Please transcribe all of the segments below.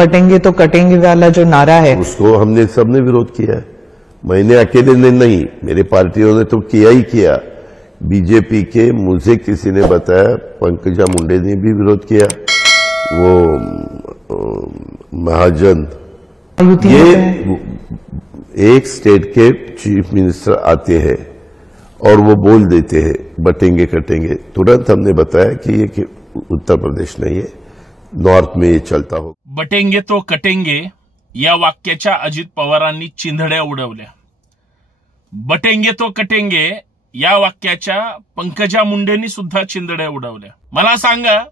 बटेंगे तो कटेंगे वाला जो नारा है उसको हमने सबने विरोध किया है। मैंने अकेले ने नहीं, मेरे पार्टियों ने तो किया ही किया। बीजेपी के मुझे किसी ने बताया, पंकजा मुंडे ने भी विरोध किया, वो महाजन, ये एक स्टेट के चीफ मिनिस्टर आते हैं और वो बोल देते हैं बटेंगे कटेंगे, तुरंत हमने बताया कि ये उत्तर प्रदेश नहीं है, नॉर्थ में ये चलता हो। बटेंगे तो कटेंगे या वाक्याच्या अजित पवारांनी चिंधड्या उडवल्या। बटेंगे तो कटेंगे या वाक्याच्या पंकजा मुंडेंनी सुद्धा चिंधड्या उडवल्या। मला सांगा,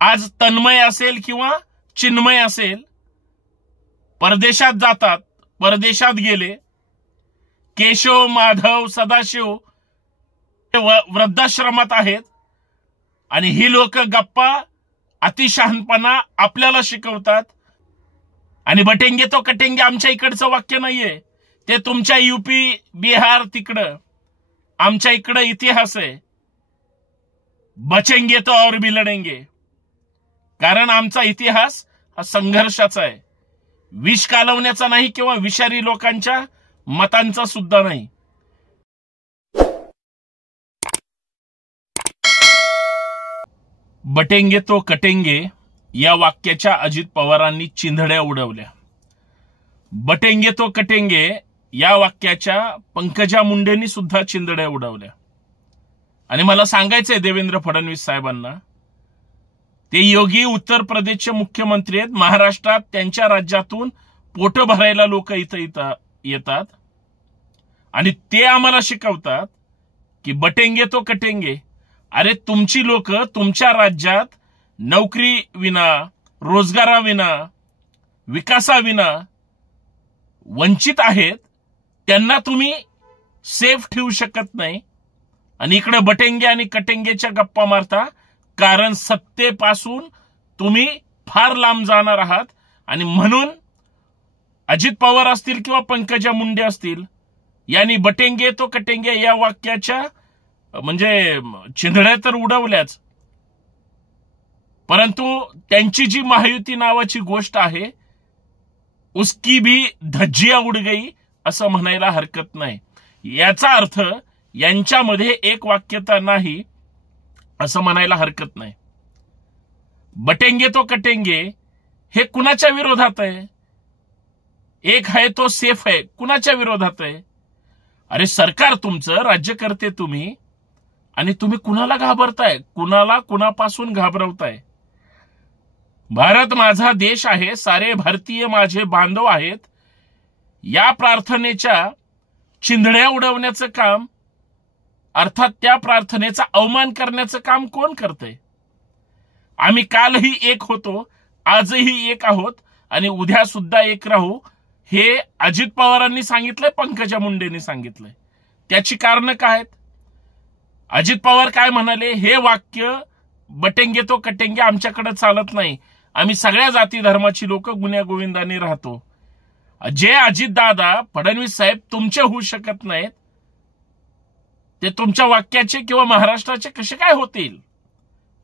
आज तन्मय असेल किंवा चिन्मय असेल, परदेशात जातात, परदेशात गेले, केशव, माधव, सदाशिव वृद्धाश्रमात आहेत आणि ही लोक गप्पा अतिशहाणपणा आपल्याला शिकवतात। आणि बटेंगे तो कटेंगे आमच्या इकडचं वाक्य नाहीये, ते तुमच्या यूपी बिहार तिकडं, आमच्या इकडं इतिहास आहे। बचेंगे तो और भी लढेंगे, कारण आमचा इतिहास हा संघर्षाचा आहे, विष कालवण्याचा नाही किंवा विषारी लोकांच्या मतांचा सुद्धा नाही। बटेंगे तो कटेंगे या वाक्याच्या अजित पवारांनी चिंधड्या उडवल्या। बटेंगे तो कटेंगे या वाक्याच्या पंकजा मुंडेंनी सुद्धा चिंधड्या उडवल्या। आणि मला सांगायचंय देवेंद्र फडणवीस साहेबांना, ते योगी उत्तर प्रदेशचे मुख्यमंत्री आहेत, महाराष्ट्रात त्यांच्या राज्यातून पोट भरायला लोक इथं येतात आणि ते आम्हाला शिकवतात की बटेंगे तो कटेंगे। अरे तुमची लोक तुमच्या राज्यात नोकरी विना, रोजगाराविना, विकासाविना वंचित आहेत, त्यांना तुम्ही सेफ ठेवू शकत नाही आणि इकडे बटेंगे आणि कटेंगेच्या गप्पा मारता, कारण सत्तेपासून तुम्ही फार लांब जाणार आहात। आणि म्हणून अजित पवार असतील किंवा पंकजा मुंडे असतील, यांनी बटेंगे तो कटेंगे या वाक्याच्या म्हणजे चिंधड्या तर उडवल्याच, परंतु त्यांची जी महायुती नावाची गोष्ट आहे उसकी भी धज्जिया उड गई असं म्हणायला हरकत नाही। याचा अर्थ यांच्यामध्ये एक वाक्यता नाही असं म्हणायला हरकत नाही। बटेंगे तो कटेंगे हे कुणाच्या विरोधात आहे? एक आहे तो सेफ आहे, कुणाच्या विरोधात आहे? अरे सरकार तुमचं, राज्यकर्ते तुम्ही, आणि तुम्ही कुणाला घाबरताय? कुणाला कुणापासून घाबरवताय? भारत माझा देश आहे, सारे भारतीय माझे बांधव आहेत, या प्रार्थनेच्या चिंधड्या उडवण्याचं काम, अर्थात त्या प्रार्थनेचा अवमान करण्याचं काम कोण करतंय? आम्ही कालही एक होतो, आजही एक आहोत आणि उद्या सुद्धा एक राहू, हे अजित पवारांनी सांगितलंय, पंकजा मुंडेंनी सांगितलंय। त्याची कारण काय आहेत? अजित पवार काय म्हणाले? हे वाक्य बटेंगे तो कटेंगे आमच्याकडे चालत नाही, आम्ही सगळ्या जाती धर्माची लोक गुन्ह्या गोविंदाने राहतो। जे अजित दादा फडणवीस साहेब तुमचे होऊ शकत नाहीत, ते तुमच्या वाक्याचे किंवा महाराष्ट्राचे कसे काय होतील?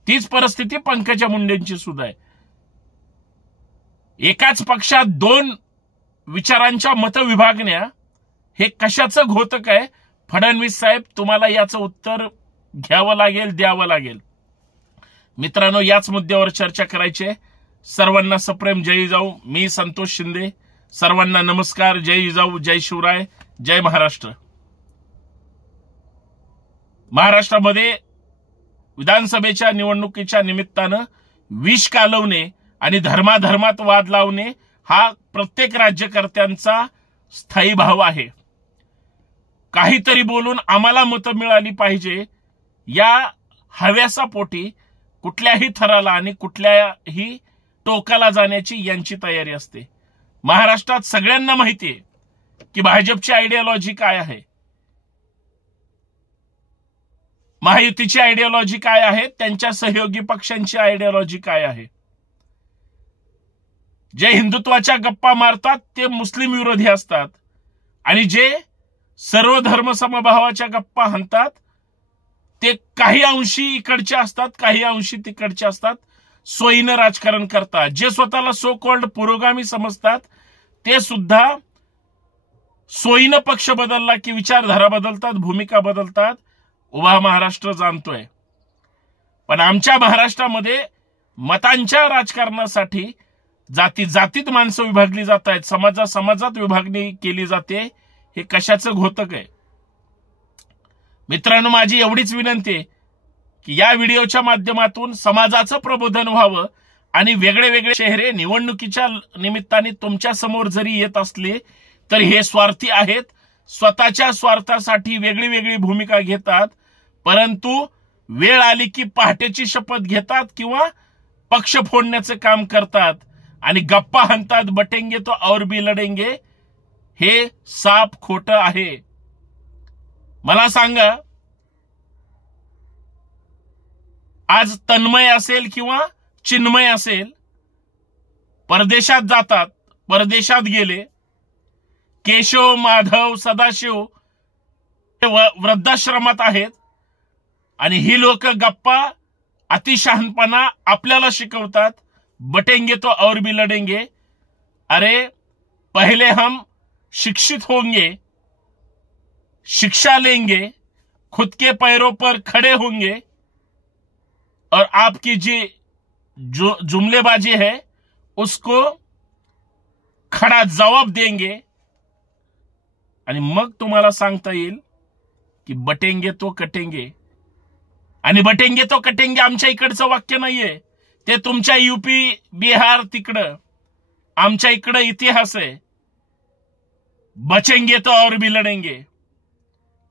तीच परिस्थिती पंकजा मुंडेंची सुद्धा आहे। एकाच पक्षात दोन विचारांच्या मत विभागण्या हे कशाचं घोतक आहे? फडणवीस साहेब तुम्हाला याचं उत्तर घ्यावं लागेल, द्यावं लागेल। मित्रांनो, याच मुद्द्यावर चर्चा करायची आहे। सर्वांना सप्रेम जय जिजाऊ। मी संतोष शिंदे, सर्वांना नमस्कार, जय जिजाऊ, जय शिवराय, जय महाराष्ट्र। महाराष्ट्रामध्ये विधानसभेच्या निवडणुकीच्या निमित्तानं विष कालवणे आणि धर्माधर्मात वाद लावणे हा प्रत्येक राज्यकर्त्यांचा स्थायी भाव आहे। काहीतरी बोलून आम्हाला मतं मिळाली पाहिजे या हव्यासापोटी कुठल्याही थराला आणि कुठल्याही टोकाला जाण्याची यांची तयारी असते। महाराष्ट्रात सगळ्यांना माहिती आहे की भाजपची आयडियोलॉजी काय आहे, महायुतीची आयडियोलॉजी काय आहे, त्यांच्या सहयोगी पक्षांची आयडियोलॉजी काय आहे। जे हिंदुत्वाच्या गप्पा मारतात ते मुस्लिम विरोधी असतात आणि जे सर्व धर्म समभावाच्या गप्पा हाणतात ते काही अंशी इकडचे असतात, काही अंशी तिकडचे असतात। सोयीनं राजकारण करतात. जे स्वतःला सो कॉल्ड पुरोगामी समजतात ते सुद्धा सोयीनं पक्ष बदलला की विचारधारा बदलतात, भूमिका बदलतात. उभा महाराष्ट्र जाणतोय. पण आमच्या महाराष्ट्रामध्ये मतांच्या राजकारणासाठी जातीत माणसं विभागली जात आहेत, समाजात विभागणी केली जाते. हे कशाचं घोतक आहे? मित्रांनो, माझी एवढीच विनंती आहे की या व्हिडिओच्या माध्यमातून समाजाचं प्रबोधन व्हावं आणि वेगळे चेहरे निवडणुकीच्या निमित्ताने तुमच्या समोर जरी येत असले तर हे स्वार्थी आहेत, स्वतःच्या स्वार्थासाठी वेगळी भूमिका घेतात, परंतु वेळ आली की पहाटेची शपथ घेतात किंवा पक्ष फोडण्याचं काम करतात आणि गप्पा हाणतात. बटेंगे तो और भी लढेंगे. हे साप खोटं आहे. मला सांगा, आज तन्मय असेल किंवा चिन्मय असेल, परदेशात जातात, परदेशात गेले. केशव, माधव, सदाशिव वृद्धाश्रमात आहेत आणि ही लोक गप्पा अतिशहाणपणा आपल्याला शिकवतात. बटेंगे तो और भी लढेंगे. अरे पहले हम शिक्षित होंगे, शिक्षा लेंगे, खुद के पैरों पर खड़े होंगे और आपकी जो जुमलेबाजी है उसको खड़ा जवाब देंगे आणि मग तुम्हाला सांगता येईल की बटेंगे तो कटेंगे. आणि बटेंगे तो कटेंगे आमच्या इकडचं वाक्य नाहीये, ते तुमच्या यूपी बिहार तिकडं. आमच्या इकडं इतिहास आहे, बचेंगे तो और भी लढेंगे.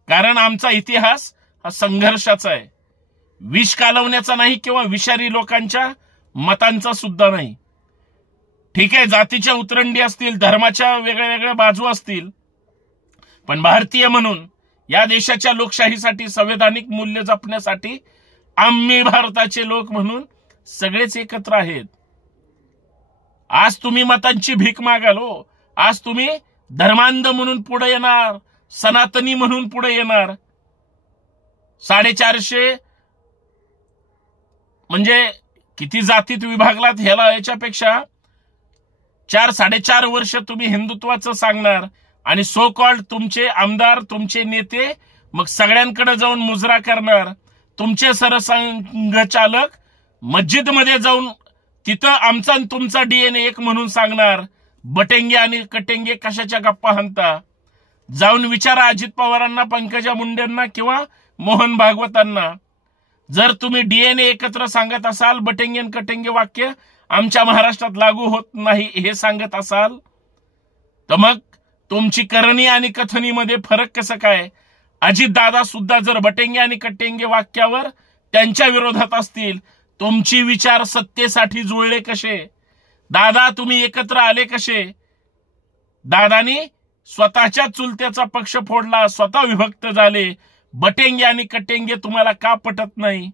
कारण आमचा इतिहास हा संघर्षाचा आहे, विष कालवण्याचा नाही किंवा विषारी लोकांच्या मतांचा सुद्धा नाही. ठीक आहे, जातीच्या उतरंडी असतील, धर्माच्या वेगळ्या बाजू असतील, पण भारतीय म्हणून या देशाच्या लोकशाहीसाठी, संवैधानिक मूल्य जपण्यासाठी आम्ही भारताचे लोक म्हणून सगळेच एकत्र आहेत. आज तुम्ही मतांची भीक मागाल हो. आज तुम्ही धर्मांध म्हणून पुढे येणार, सनातनी म्हणून पुढे येणार. 450 म्हणजे किती जातीत विभागलात ह्याला, याच्यापेक्षा 4-4.5 वर्ष तुम्ही हिंदुत्वाचं सांगणार आणि सो कॉल्ड तुमचे आमदार, तुमचे नेते मग सगळ्यांकडे जाऊन मुजरा करणार. तुमचे सरसंघचालक मस्जिदमध्ये जाऊन तिथं आमचा आणि तुमचा डीएनए एक म्हणून सांगणार. बटेंगे आणि कटेंगे कशाच्या गप्पा हाणता? जाऊन विचारा अजित पवारांना, पंकजा मुंडेंना किंवा मोहन भागवतांना. जर तुम्ही डीएनए एकत्र सांगत असाल, बटेंगे आणि कटेंगे वाक्य आमच्या महाराष्ट्रात लागू होत नाही हे सांगत असाल, तर मग तुमची करणी आणि कथनीमध्ये फरक कसं काय? अजित दादा सुद्धा जर बटेंगे आणि कटेंगे वाक्यावर त्यांच्या विरोधात असतील, तुमची विचार सत्तेसाठी जुळले कसे? दादा तुम्ही एकत्र आले कसे? दादानी स्वतःच्या चुलत्याचा पक्ष फोडला, स्वतः विभक्त झाले. बटेंगे आणि कटेंगे तुम्हाला का पटत नाही?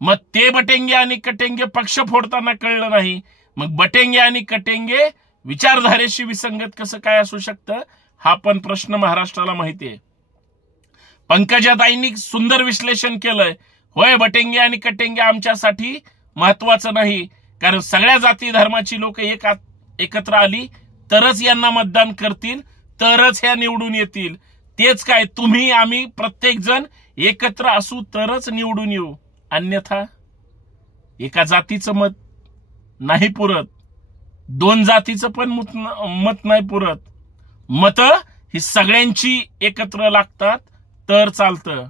मग ते बटेंगे आणि कटेंगे पक्ष फोडताना कळलं नाही, मग बटेंगे आणि कटेंगे विचारधारेशी विसंगत कसं काय असू शकतं? हा पण प्रश्न महाराष्ट्राला माहिती आहे. पंकजाताईंनी सुंदर विश्लेषण केलंय. होय, बटेंगे आणि कटेंगे आमच्यासाठी महत्वाचं नाही, कारण सगळ्या जाती धर्माची लोक एकत्र आली तरच यांना मतदान करतील, तरच ह्या निवडून येतील. तेच काय, तुम्ही आम्ही प्रत्येक जण एकत्र असू तरच निवडून येऊ, अन्यथा एका जातीचं मत नाही पुरत, 2 जातीचं पण मत नाही पुरत. मत ही सगळ्यांची एकत्र लागतात तर चालतं.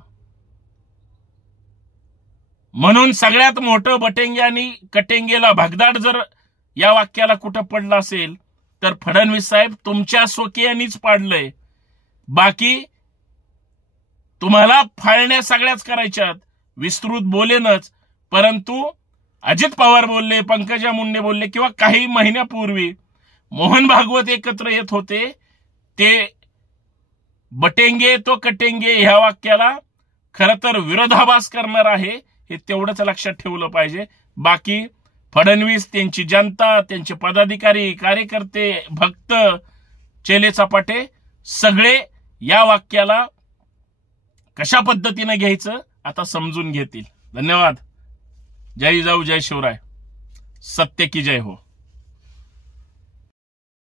म्हणून सगळ्यात मोठं बटेंगे आणि कटेंगेला भगदाड जर या वाक्याला कुठं पडलं असेल तर फडणवीस साहेब तुमच्या स्वकीयांनीच पाडलंय. बाकी तुम्हाला फाळण्या सगळ्याच करायच्यात. विस्तृत बोलेनच, परंतु अजित पवार बोलले, पंकजा मुंडे बोलले किंवा काही महिन्यापूर्वी मोहन भागवत एकत्र येत होते, ते बटेंगे तो कटेंगे ह्या वाक्याला खरं तर विरोधाभास करणार आहे, हे तेवढंच लक्षात ठेवलं पाहिजे. बाकी फडणवीस, त्यांची जनता, त्यांचे पदाधिकारी, कार्यकर्ते, भक्त, चेले चपाटे सगळे या वाक्याला कशा पद्धतीने घ्यायचं आता समजून घेतील. धन्यवाद. जय जाऊ, जय शिवराय. सत्य की जय हो.